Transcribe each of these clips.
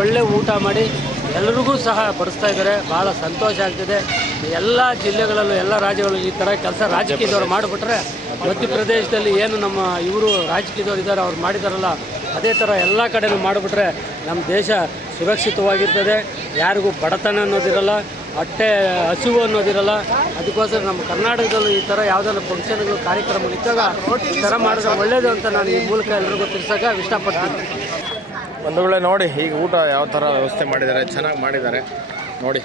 ಒಳ್ಳೆ ಊಟ ಮಾಡಿ ಎಲ್ಲರಿಗೂ ಸಹ ಬಡಿಸ್ತಾ ಇದ್ದಾರೆ. ಭಾಳ ಸಂತೋಷ ಆಗ್ತಿದೆ. ಎಲ್ಲ ಜಿಲ್ಲೆಗಳಲ್ಲೂ ಎಲ್ಲ ರಾಜ್ಯಗಳಲ್ಲೂ ಈ ಥರ ಕೆಲಸ ರಾಜಕೀಯದವ್ರು ಮಾಡಿಬಿಟ್ರೆ, ಮಧ್ಯಪ್ರದೇಶದಲ್ಲಿ ಏನು ನಮ್ಮ ಇವರು ರಾಜಕೀಯದವ್ರು ಇದ್ದಾರೆ ಅವ್ರು ಮಾಡಿದಾರಲ್ಲ, ಅದೇ ಥರ ಎಲ್ಲ ಕಡೆನೂ ಮಾಡಿಬಿಟ್ರೆ ನಮ್ಮ ದೇಶ ಸುರಕ್ಷಿತವಾಗಿರ್ತದೆ. ಯಾರಿಗೂ ಬಡತನ ಅನ್ನೋದಿರಲ್ಲ, ಹೊಟ್ಟೆ ಹಸಿವು ಅನ್ನೋದಿರಲ್ಲ. ಅದಕ್ಕೋಸ್ಕರ ನಮ್ಮ ಕರ್ನಾಟಕದಲ್ಲೂ ಈ ಥರ ಯಾವುದಾದ್ರು ಫಂಕ್ಷನ್ಗಳು ಕಾರ್ಯಕ್ರಮಗಳಿದ್ದಾಗ ಈ ಥರ ಮಾಡಿದ್ರೆ ಒಳ್ಳೆಯದು ಅಂತ ನಾನು ಈ ಮೂಲಕ ಎಲ್ರಿಗೂ ತಿಳಿಸೋಕೆ ಇಷ್ಟಪಡ್ತೀನಿ. ಬಂಧುಗಳೇ ನೋಡಿ, ಈಗ ಊಟ ಯಾವ ಥರ ವ್ಯವಸ್ಥೆ ಮಾಡಿದ್ದಾರೆ, ಚೆನ್ನಾಗಿ ಮಾಡಿದ್ದಾರೆ ನೋಡಿ.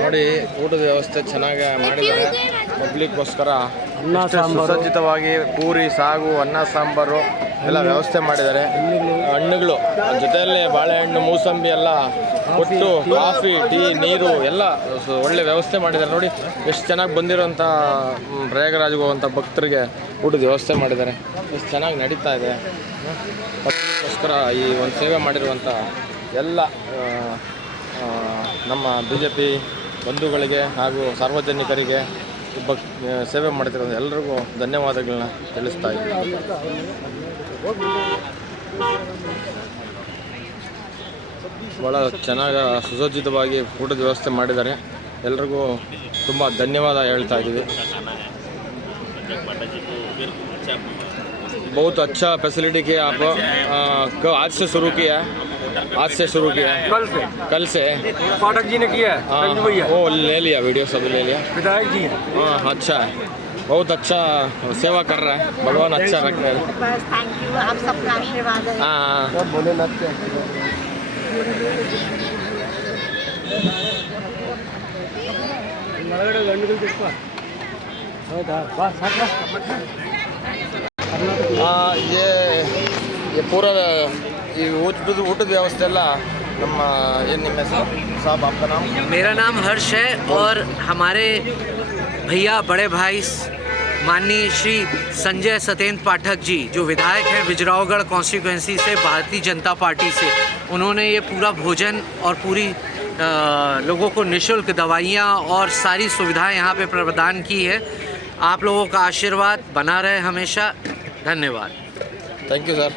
ನೋಡಿ ಊಟದ ವ್ಯವಸ್ಥೆ ಚೆನ್ನಾಗಿ ಮಾಡಿದ್ದಾರೆ. ಪಬ್ಲಿಕ್ಗೋಸ್ಕರ ಸುಸಜ್ಜಿತವಾಗಿ ಪೂರಿ, ಸಾಗು, ಅನ್ನ, ಸಾಂಬಾರು ಎಲ್ಲ ವ್ಯವಸ್ಥೆ ಮಾಡಿದ್ದಾರೆ. ಹಣ್ಣುಗಳು ಜೊತೆಯಲ್ಲೇ ಬಾಳೆಹಣ್ಣು, ಮೂಸಂಬಿ ಎಲ್ಲ ಕೊಟ್ಟು ಕಾಫಿ, ಟೀ, ನೀರು ಎಲ್ಲ ಒಳ್ಳೆ ವ್ಯವಸ್ಥೆ ಮಾಡಿದ್ದಾರೆ. ನೋಡಿ ಎಷ್ಟು ಚೆನ್ನಾಗಿ ಬಂದಿರೋಂಥ ಪ್ರಯಾಗರಾಜ್ಗೆ ಹೋಗುವಂಥ ಭಕ್ತರಿಗೆ ಊಟದ ವ್ಯವಸ್ಥೆ ಮಾಡಿದ್ದಾರೆ. ಎಷ್ಟು ಚೆನ್ನಾಗಿ ನಡೀತಾ ಇದೆ. ಅದಕ್ಕೋಸ್ಕರ ಈ ಒಂದು ಸೇವೆ ಮಾಡಿರುವಂಥ ಎಲ್ಲ ನಮ್ಮ BJP ಬಂಧುಗಳಿಗೆ ಹಾಗೂ ಸಾರ್ವಜನಿಕರಿಗೆ ಸೇವೆ ಮಾಡ್ತಿರೋ ಎಲ್ಲರಿಗೂ ಧನ್ಯವಾದಗಳನ್ನ ತಿಳಿಸ್ತಾ ಇದ್ದೀನಿ. ಭಾಳ ಚೆನ್ನಾಗಿ ಸುಸಜ್ಜಿತವಾಗಿ ಊಟದ ವ್ಯವಸ್ಥೆ ಮಾಡಿದ್ದಾರೆ. ಎಲ್ರಿಗೂ ತುಂಬ ಧನ್ಯವಾದ ಹೇಳ್ತಾ ಇದ್ದೀವಿ. बहुत अच्छा फैसिलिटी किया आप आज से शुरू किया कल से पाठक जी ने किया है। हाँ, वो ले लिया वीडियो सब ले लिया। विधायक जी हाँ अच्छा है, बहुत अच्छा सेवा कर रहा है। भगवान अच्छा रख रहे हैं। थैंक यू, आप सबका आशीर्वाद है। हाँ भोलेनाथ के ये पूरा ಊಟದ ವ್ಯವಸ್ಥೆ ಎಲ್ಲ ನಮ್ಮ ಏನು ನಿಮ್ಮ ಹೆಸರು साहब आपका नाम? मेरा नाम हर्ष है और हमारे भैया बड़े भाई माननीय श्री संजय सत्येंद्र पाठक जी जो विधायक हैं विजरावगढ़ कॉन्स्टिट्यूएंसी से भारतीय जनता पार्टी से, उन्होंने ये पूरा भोजन और पूरी लोगों को निःशुल्क दवाइयाँ और सारी सुविधाएं यहाँ पे प्रदान की है। आप लोगों का आशीर्वाद बना रहे हमेशा। धन्यवाद। Thank you sir.